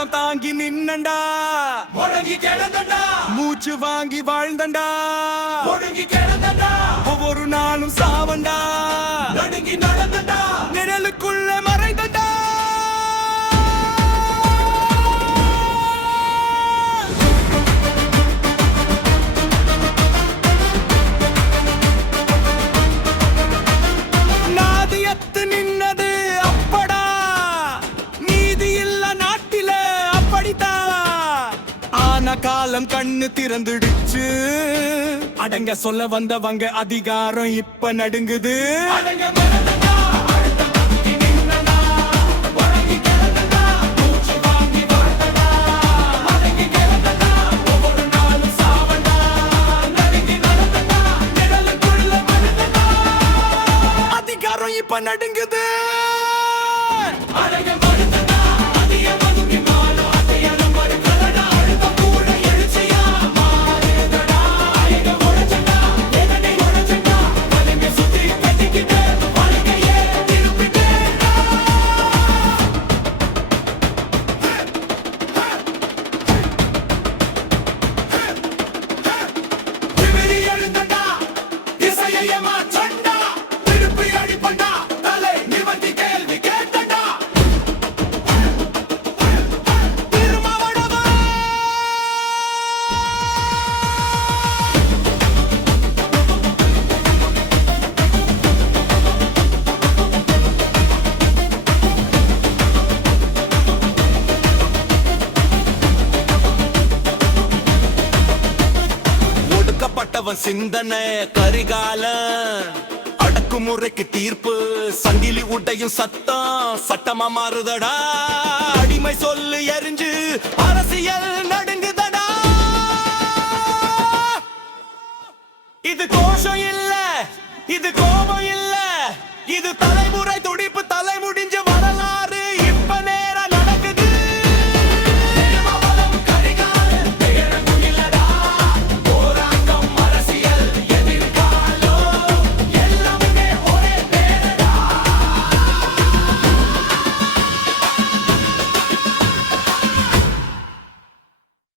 அழுத்தம் தாங்கி நின்னண்டா, முடங்கி கிடந்தண்டா, மூச்சு வாங்கி வாழ்ந்தண்டா, ஒடுங்கி கிடந்தண்டா, ஒவ்வொரு நாளும் சாவண்டா, நடுங்கி நடந்தண்டா, நிழலுக்குள்ள மறைந்தண்டா. நாதியத்து நின்னது அப்படா, நீதி இல்ல நாட்டில அப்படித்தா. ஆன காலம் கண்ணு திறந்துடுச்சு, அடங்க சொல்ல வந்தவங்க அதிகாரம் இப்ப நடுங்குது. அடங்க மறந்தண்டா, அழுத்தம் தாங்கி நின்னண்டா, முடங்கி கிடந்தண்டா, மூச்சு வாங்கி வாழ்ந்தண்டா, மடங்கி கிடந்தண்டா, ஒவ்வொரு நாளும் சாவண்டா, நடுங்கி நடந்தண்டா, நிழலுக்குள்ள மறைந்தண்டா. அதிகாரம் இப்ப நடுங்குது. அடங்க மறந்தண்டா, அதிக மதுங்கி மாலும் அதையறம் மறுக்கலடா, அழுத்தம் கூட எழுச்சியா மாறுதடா, அயக உழைச்சண்டா, எதனை உழைச்சண்டா, வலிங்க சுத்தி கட்டிக்கிட்டு வாழ்க்கையே திருப்பிட்டேன்டா. திமிரி எழுந்தண்டா, திசையை மாற்றண்டா, திருப்பி அடிப்பண்டா, தலை நிமிர்த்தி கேள்வி கேட்டண்டா. திருமாவளவன் ஒடுக்கப்பட்டவன் சிந்தனை கரிகாலன், அடக்குமுறைக்கு தீர்ப்பு சங்கிலி உடையும் சத்தம் சட்டமா மாறுதடா. அடிமை சொல்லு எரிஞ்சு அரசியல் நடுங்குதடா. இது கோஷம் இல்ல, இது கோபம் இல்ல, இது தலைமுறை